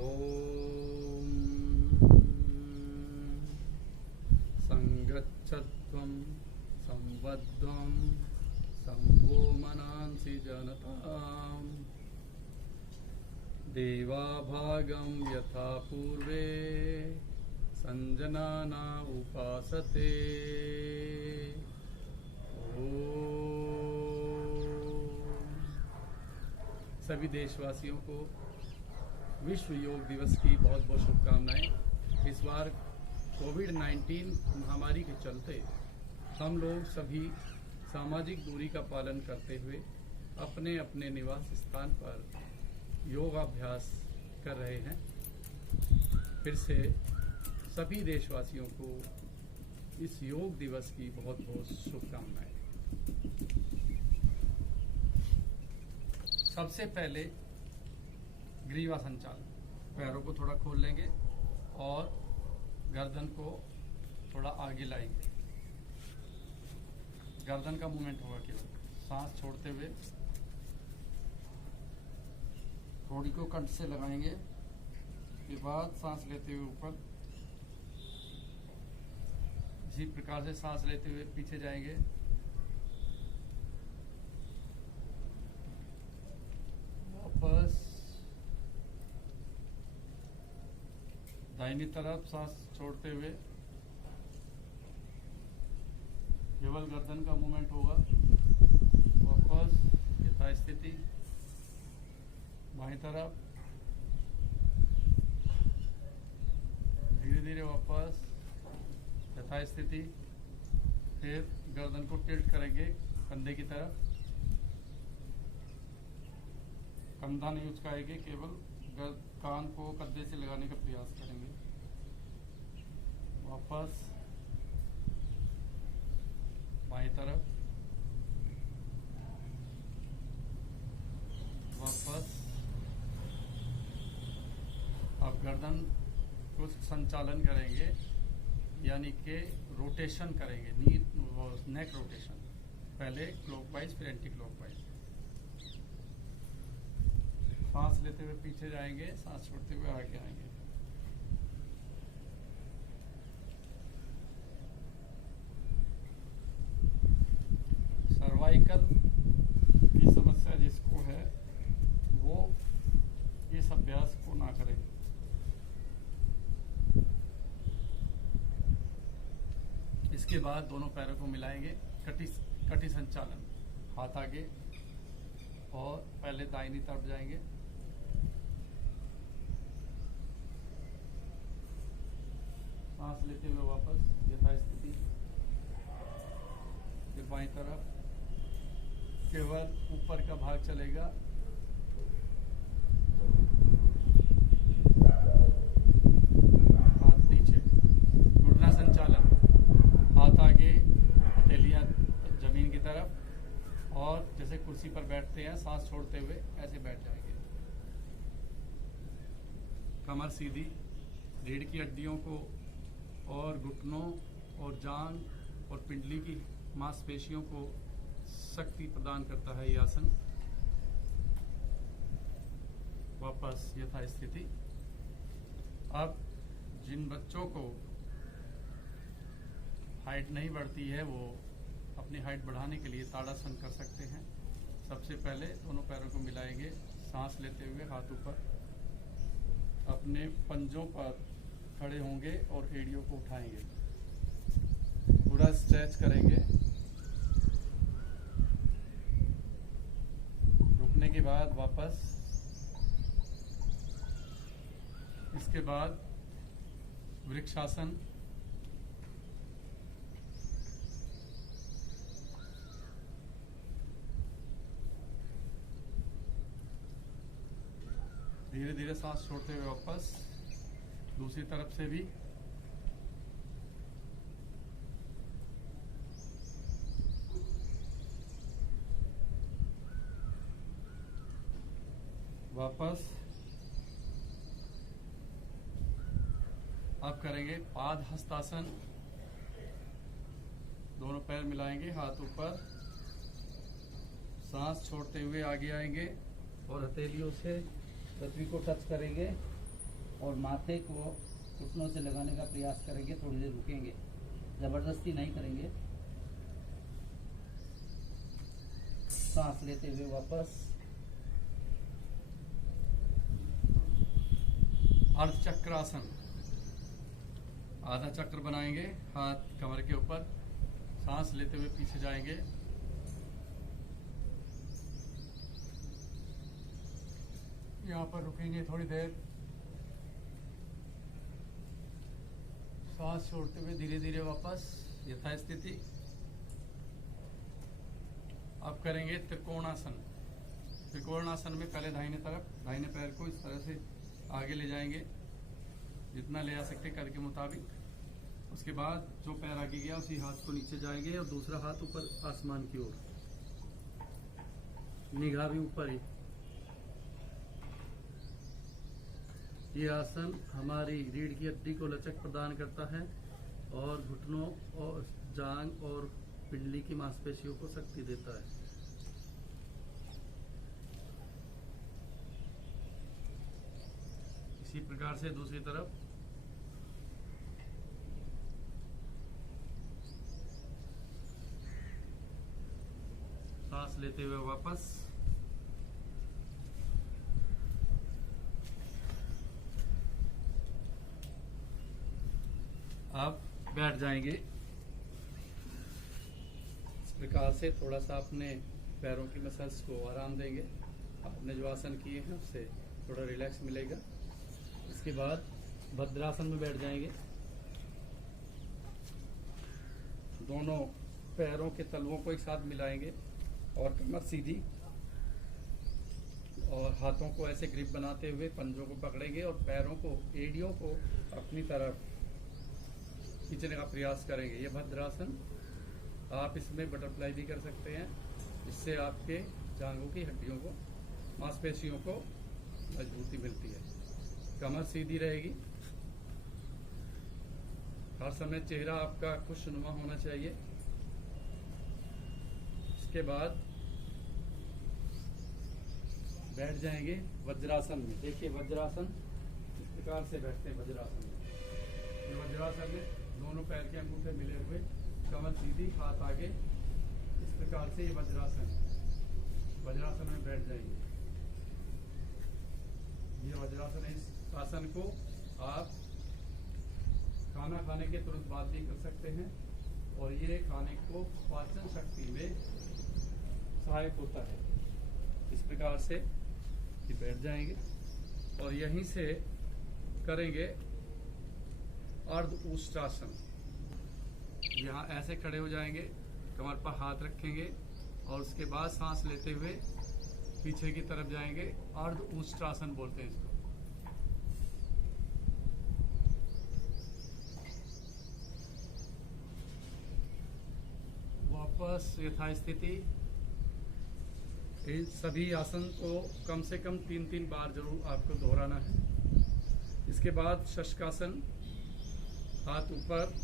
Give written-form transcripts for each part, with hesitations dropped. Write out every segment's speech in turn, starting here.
ॐ संगच्छध्वं संवध्वं संवो मनांसि जनताम् देवाभागं यथा पूर्वे संजनाना उपासते। सभी देशवासियों को विश्व योग दिवस की बहुत बहुत शुभकामनाएं। इस बार कोविड-19 महामारी के चलते हम लोग सभी सामाजिक दूरी का पालन करते हुए अपने अपने निवास स्थान पर योगाभ्यास कर रहे हैं। फिर से सभी देशवासियों को इस योग दिवस की बहुत बहुत शुभकामनाएं। सबसे पहले ग्रीवा संचालन, पैरों को थोड़ा खोल लेंगे और गर्दन को थोड़ा आगे लाएंगे। गर्दन का मूवमेंट होगा केवल, सांस छोड़ते हुए थोड़ी को कंठ से लगाएंगे, के बाद सांस लेते हुए ऊपर, इसी प्रकार से सांस लेते हुए पीछे जाएंगे, वापस दाहिनी तरफ सांस छोड़ते हुए केवल गर्दन का मूवमेंट होगा, वापस यथास्थिति, बाईं तरफ धीरे धीरे वापस यथास्थिति। फिर गर्दन को टिल्ट करेंगे कंधे की तरफ, कंधा नहीं उचकाएंगे, केवल कान को कंधे से लगाने का प्रयास करेंगे। वापस बाईं तरफ, वापस। अब गर्दन को संचालन करेंगे, यानी कि रोटेशन करेंगे, नेक रोटेशन, पहले क्लॉकवाइज फिर एंटी क्लॉकवाइज। सांस लेते हुए पीछे जाएंगे, सांस छोड़ते हुए आगे आएंगे। सर्वाइकल की समस्या जिसको है वो इस अभ्यास को ना करें। इसके बाद दोनों पैरों को मिलाएंगे, कटी संचालन, हाथ आगे और पहले दाहिनी तरफ जाएंगे, सांस लेते हुए वापस यथास्थिति, फिर बाईं तरफ, केवल ऊपर का भाग चलेगा, हाथ नीचे, घुटना संचालन, हाथ आगे, हथेलियां जमीन की तरफ, और जैसे कुर्सी पर बैठते हैं सांस छोड़ते हुए ऐसे बैठ जाएंगे। कमर सीधी, रीढ़ की हड्डियों को और घुटनों और जांग और पिंडली की मांसपेशियों को शक्ति प्रदान करता है ये आसन। वापस यथास्थिति। अब जिन बच्चों को हाइट नहीं बढ़ती है वो अपनी हाइट बढ़ाने के लिए ताड़ासन कर सकते हैं। सबसे पहले दोनों पैरों को मिलाएंगे, सांस लेते हुए हाथ ऊपर, अपने पंजों पर खड़े होंगे और एड़ियों को उठाएंगे, पूरा स्ट्रेच करेंगे। रुकने के बाद वापस, इसके बाद वृक्षासन, धीरे धीरे सांस छोड़ते हुए वापस, दूसरी तरफ से भी। वापस। अब करेंगे पाद हस्तासन, दोनों पैर मिलाएंगे, हाथ ऊपर, सांस छोड़ते हुए आगे आएंगे और हथेलियों से पृथ्वी को टच करेंगे और माथे को घुटनों से लगाने का प्रयास करेंगे। थोड़ी देर रुकेंगे, जबरदस्ती नहीं करेंगे। सांस लेते हुए वापस अर्धचक्रासन, आधा चक्र बनाएंगे, हाथ कमर के ऊपर, सांस लेते हुए पीछे जाएंगे। यहाँ पर रुकेंगे थोड़ी देर, सांस छोड़ते हुए धीरे धीरे वापस यथास्थिति। अब करेंगे त्रिकोणासन। त्रिकोणासन में पहले दाहिने तरफ, दाहिने पैर को इस तरह से आगे ले जाएंगे, जितना ले जा सकते कद के मुताबिक। उसके बाद जो पैर आगे गया उसी हाथ को नीचे जाएंगे और दूसरा हाथ ऊपर आसमान की ओर, निगाह भी ऊपर ही। ये आसन हमारी रीढ़ की हड्डी को लचक प्रदान करता है और घुटनों और जांग और पिंडली की मांसपेशियों को शक्ति देता है। इसी प्रकार से दूसरी तरफ सांस लेते हुए वापस, आप बैठ जाएंगे। इस प्रकार से थोड़ा सा अपने पैरों की मसल्स को आराम देंगे। आपने जो आसन किए हैं उससे थोड़ा रिलैक्स मिलेगा। इसके बाद भद्रासन में बैठ जाएंगे। दोनों पैरों के तलवों को एक साथ मिलाएंगे और कमर सीधी, और हाथों को ऐसे ग्रिप बनाते हुए पंजों को पकड़ेंगे और पैरों को, एड़ियों को अपनी तरफ खींचने का प्रयास करेंगे। ये भद्रासन, आप इसमें बटरफ्लाई भी कर सकते हैं। इससे आपके जांघों की हड्डियों को, मांसपेशियों को मजबूती मिलती है। कमर सीधी रहेगी। हर समय चेहरा आपका खुशनुमा होना चाहिए। इसके बाद बैठ जाएंगे वज्रासन में। देखिए वज्रासन इस प्रकार से बैठते हैं। वज्रासन में, ये वज्रासन में दोनों पैर के अंगूठे मिले हुए, कमर सीधी, हाथ आगे, इस प्रकार से ये वज्रासन। वज्रासन में बैठ जाएंगे। ये वज्रासन है। इस आसन को आप खाना खाने के तुरंत बाद भी कर सकते हैं और ये खाने को पाचन शक्ति में सहायक होता है। इस प्रकार से ये बैठ जाएंगे और यहीं से करेंगे अर्ध उष्ट्रासन। यहाँ ऐसे खड़े हो जाएंगे, कमर पर हाथ रखेंगे और उसके बाद सांस लेते हुए पीछे की तरफ जाएंगे। अर्ध उष्ट्रासन बोलते हैं इसको। वापस यथास्थिति। इन सभी आसन को कम से कम 3-3 बार जरूर आपको दोहराना है। इसके बाद शशकासन, हाथ ऊपर,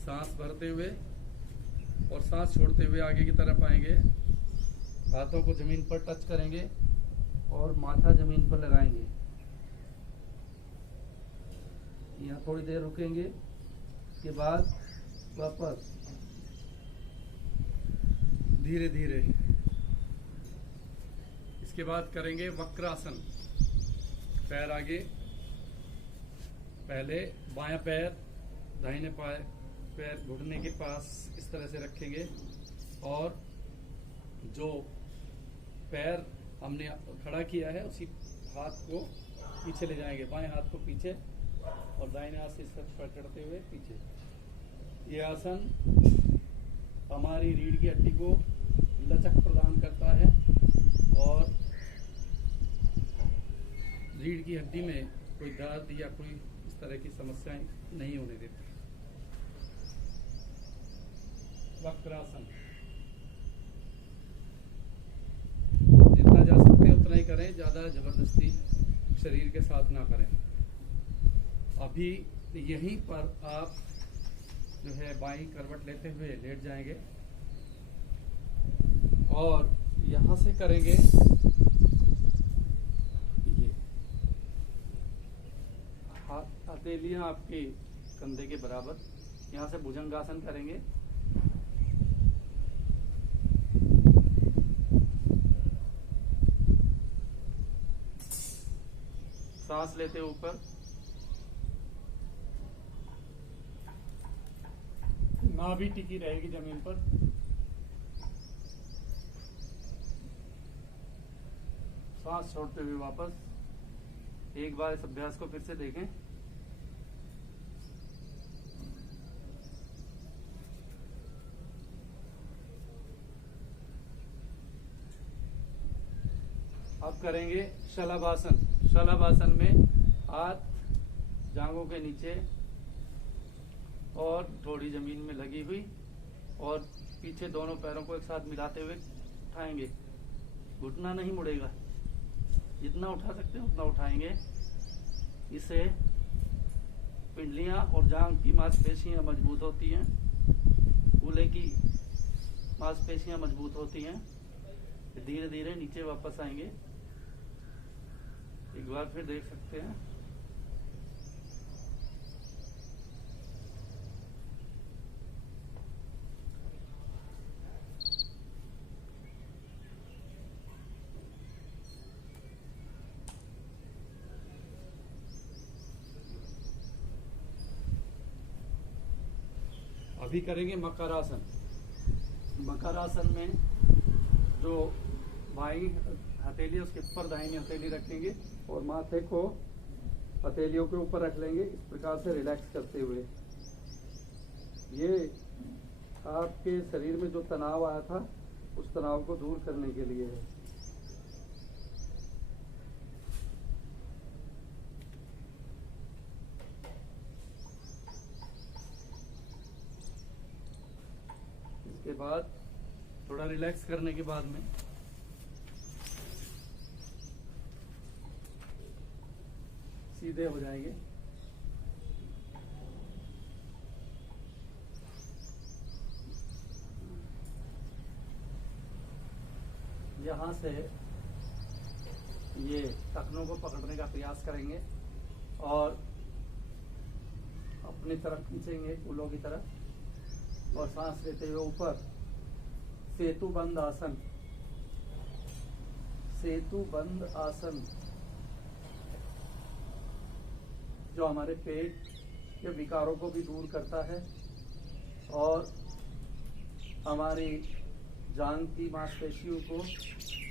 सांस भरते हुए और सांस छोड़ते हुए आगे की तरफ आएंगे। हाथों को जमीन पर टच करेंगे और माथा जमीन पर लगाएंगे। यहाँ थोड़ी देर रुकेंगे। इसके बाद वापस धीरे धीरे। इसके बाद करेंगे वक्रासन। पैर आगे, पहले बायां पैर दाहिने पैर घुटने के पास इस तरह से रखेंगे और जो पैर हमने खड़ा किया है उसी हाथ को पीछे ले जाएंगे। बाएं हाथ को पीछे और दाहिने हाथ से इस तरफ पकड़ते हुए पीछे। ये आसन हमारी रीढ़ की हड्डी को लचक प्रदान करता है और रीढ़ की हड्डी में कोई दर्द या कोई इस तरह की समस्याएं नहीं होने देती। वक्रासन, जितना जा सकते हैं उतना ही करें, ज्यादा जबरदस्ती शरीर के साथ ना करें। अभी यहीं पर आप जो है बाईं करवट लेते हुए लेट जाएंगे और यहां से करेंगे ये हथेलियां आपके कंधे के बराबर। यहाँ से भुजंगासन करेंगे। सांस लेते ऊपर, नाभि टिकी रहेगी जमीन पर। सांस छोड़ते हुए वापस। एक बार इस अभ्यास को फिर से देखें। अब करेंगे शलभासन। शलभासन में हाथ जांघों के नीचे और थोड़ी जमीन में लगी हुई और पीछे दोनों पैरों को एक साथ मिलाते हुए उठाएंगे। घुटना नहीं मुड़ेगा, जितना उठा सकते हैं उतना उठाएंगे। इससे पिंडलियां और जांघ की मांसपेशियां मजबूत होती हैं, कूल्हे की मांसपेशियां मजबूत होती हैं। धीरे धीरे नीचे वापस आएंगे। एक बार फिर देख सकते हैं। अभी करेंगे मकरासन। मकरासन में जो बाईं हथेली उसके ऊपर दाहिनी हथेली रखेंगे और माथे को हथेलियों के ऊपर रख लेंगे, इस प्रकार से रिलैक्स करते हुए। ये आपके शरीर में जो तनाव आया था उस तनाव को दूर करने के लिए है। इसके बाद थोड़ा रिलैक्स करने के बाद में सीधे हो जाएंगे। यहाँ से ये टखनों को पकड़ने का प्रयास करेंगे और अपनी तरफ खींचेंगे कूलों की तरफ और सांस लेते हुए ऊपर सेतु बंद आसन। सेतु बंद आसन जो हमारे पेट के विकारों को भी दूर करता है और हमारी जांघ की मांसपेशियों को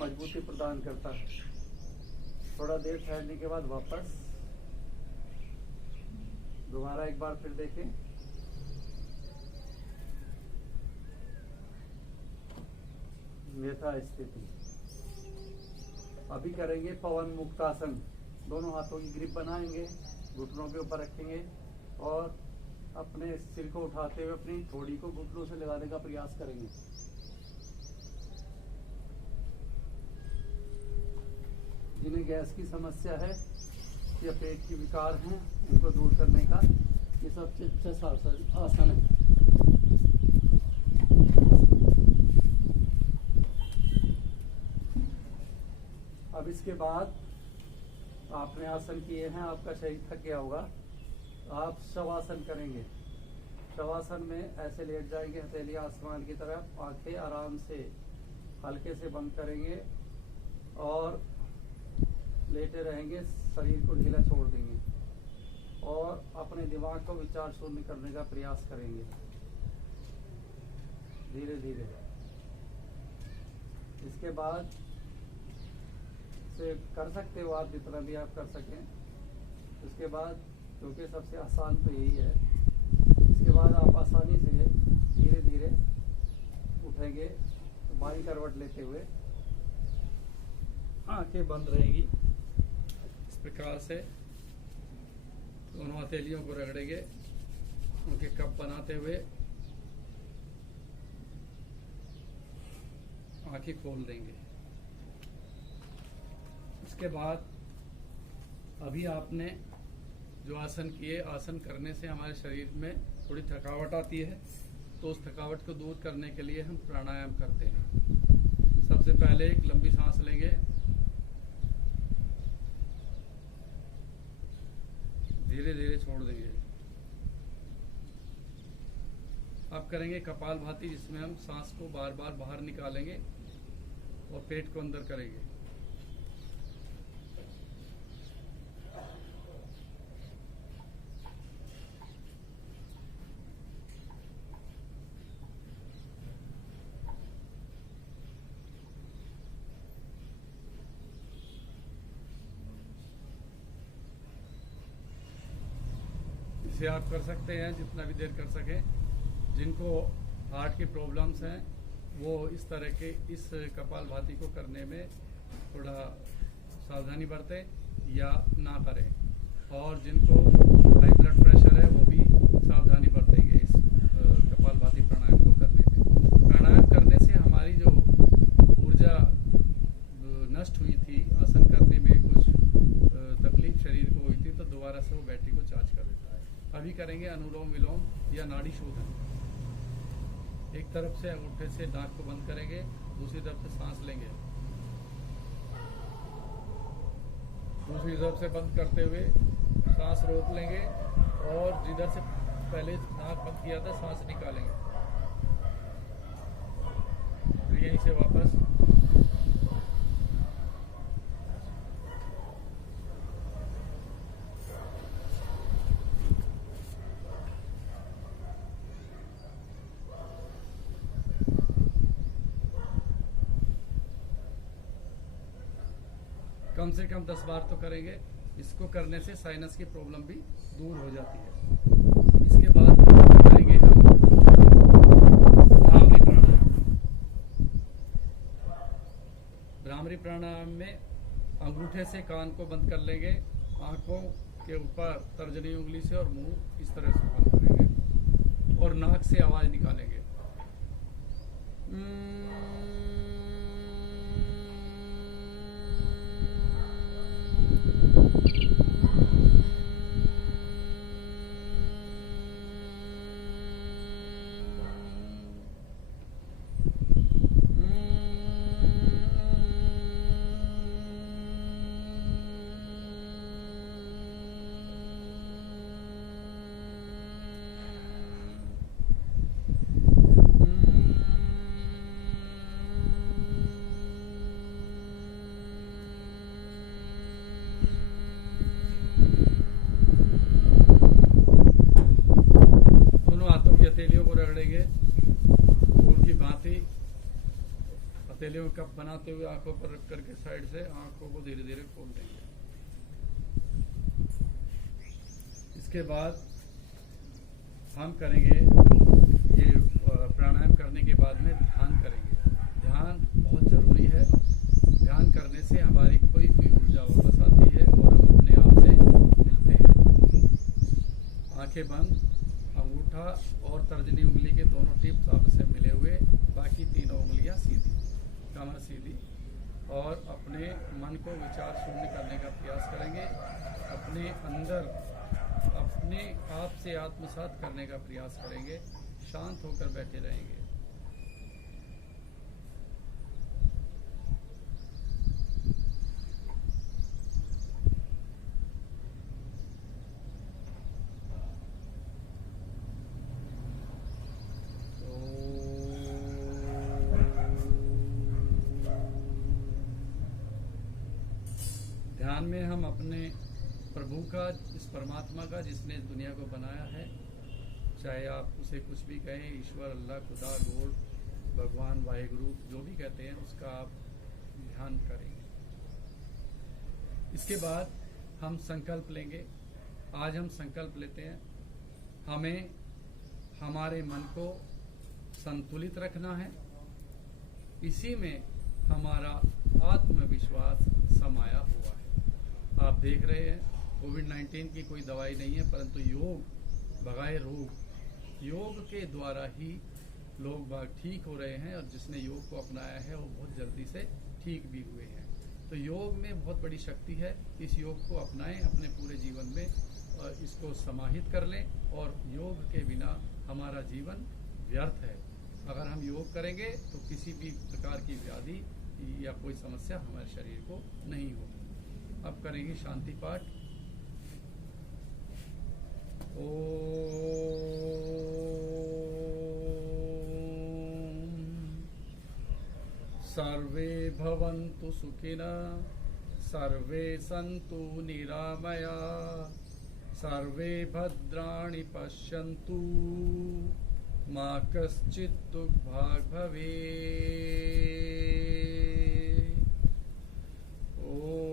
मजबूती प्रदान करता है। थोड़ा देर ठहरने के बाद वापस दोबारा एक बार फिर देखें। यथा स्थिति। अभी करेंगे पवन मुक्तासन। दोनों हाथों की ग्रिप बनाएंगे, घुटनों के ऊपर रखेंगे और अपने सिर को उठाते हुए अपनी ठोड़ी को घुटनों से लगाने का प्रयास करेंगे। जिन्हें गैस की समस्या है या पेट की विकार हैं उनको दूर करने का ये सबसे अच्छा आसन है। अब इसके बाद आपने आसन किए हैं, आपका शरीर थक गया होगा, आप शवासन करेंगे। शवासन में ऐसे लेट जाएंगे, हथेली आसमान की तरफ, आंखें आराम से हल्के से बंद करेंगे और लेटे रहेंगे, शरीर को ढीला छोड़ देंगे और अपने दिमाग को विचार शून्य करने का प्रयास करेंगे धीरे धीरे। इसके बाद से कर सकते हो आप जितना भी आप कर सकें। इसके बाद क्योंकि सबसे आसान तो यही है, इसके बाद आप आसानी से धीरे धीरे उठेंगे, बाईं करवट लेते हुए आंखें बंद रहेंगी। इस प्रकार से दोनों हथेलियों को रगड़ेंगे, उनके कप बनाते हुए आंखें खोल देंगे। इसके बाद अभी आपने जो आसन किए, आसन करने से हमारे शरीर में थोड़ी थकावट आती है, तो उस थकावट को दूर करने के लिए हम प्राणायाम करते हैं। सबसे पहले एक लंबी सांस लेंगे, धीरे धीरे छोड़ छोड़ देंगे। अब करेंगे कपालभाति, जिसमें हम सांस को बार बार बाहर निकालेंगे और पेट को अंदर करेंगे। इसे आप कर सकते हैं जितना भी देर कर सकें। जिनको हार्ट की प्रॉब्लम्स हैं वो इस तरह के इस कपालभाति को करने में थोड़ा सावधानी बरतें या ना करें, और जिनको हाई ब्लड प्रेशर है वो भी सावधानी बरतेंगे इस कपालभाति प्राणायाम को करने में। प्राणायाम करने से हमारी जो ऊर्जा नष्ट हुई थी आसन करने में, कुछ तकलीफ शरीर को हुई थी, तो दोबारा से वो बैटरी को चार्ज कर देता है। अभी करेंगे अनुलोम विलोम या नाड़ी शोधन। एक तरफ से अंगूठे से नाक को बंद करेंगे, दूसरी तरफ से सांस लेंगे, दूसरी तरफ से बंद करते हुए सांस रोक लेंगे, और जिधर से पहले नाक बंद किया था सांस निकालेंगे। फिर यहीं से वापस कम से कम 10 बार तो करेंगे। इसको करने से साइनस की प्रॉब्लम भी दूर हो जाती है। इसके बाद करेंगे हम भ्रामरी प्राणायाम। भ्रामरी प्राणायाम में अंगूठे से कान को बंद कर लेंगे, आंखों के ऊपर तर्जनी उंगली से और मुंह इस तरह से बंद करेंगे, और नाक से आवाज निकालेंगे। हथेलियों को रगड़ेंगे, फूल की भांति हथेलियों में कप बनाते हुए आंखों पर रख करके साइड से आंखों को धीरे धीरे खोल देंगे। इसके बाद हम करेंगे ये प्राणायाम करने के बाद में ध्यान करेंगे। ध्यान बहुत जरूरी है। ध्यान करने से हमारी खोई हुई ऊर्जा वापस आती है और हम अपने आप से मिलते हैं। आंखें बंद, अंगूठा और तर्जनी उंगली के दोनों टिप्स आपस में मिले हुए, बाकी तीनों उंगलियां सीधी, कमर सीधी, और अपने मन को विचार शून्य करने का प्रयास करेंगे। अपने अंदर अपने आप से आत्मसात करने का प्रयास करेंगे। शांत होकर बैठे रहेंगे। ध्यान में हम अपने प्रभु का, इस परमात्मा का जिसने इस दुनिया को बनाया है, चाहे आप उसे कुछ भी कहें, ईश्वर, अल्लाह, खुदा, गॉड, भगवान, वाहेगुरु, जो भी कहते हैं, उसका आप ध्यान करेंगे। इसके बाद हम संकल्प लेंगे। आज हम संकल्प लेते हैं, हमें हमारे मन को संतुलित रखना है। इसी में हमारा आत्मविश्वास समाया हुआ है। आप देख रहे हैं कोविड-19 की कोई दवाई नहीं है, परंतु योग भगाए रोग। योग के द्वारा ही लोग बाग ठीक हो रहे हैं, और जिसने योग को अपनाया है वो बहुत जल्दी से ठीक भी हुए हैं। तो योग में बहुत बड़ी शक्ति है। इस योग को अपनाएं अपने पूरे जीवन में, और इसको समाहित कर लें। और योग के बिना हमारा जीवन व्यर्थ है। अगर हम योग करेंगे तो किसी भी प्रकार की व्याधि या कोई समस्या हमारे शरीर को नहीं होगी। अब करेंगे शांति पाठ। सर्वे भवन्तु सुखिनः, सर्वे सन्तु निरामयाः, सर्वे भद्राणि पश्यन्तु, मा कश्चित् दुःखभाग् भवेत्। ओम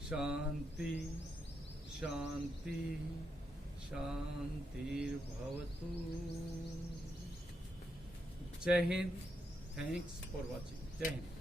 शांति शांति शांतिर्भवतु। जय हिंद। Thanks for watching. जय हिंद।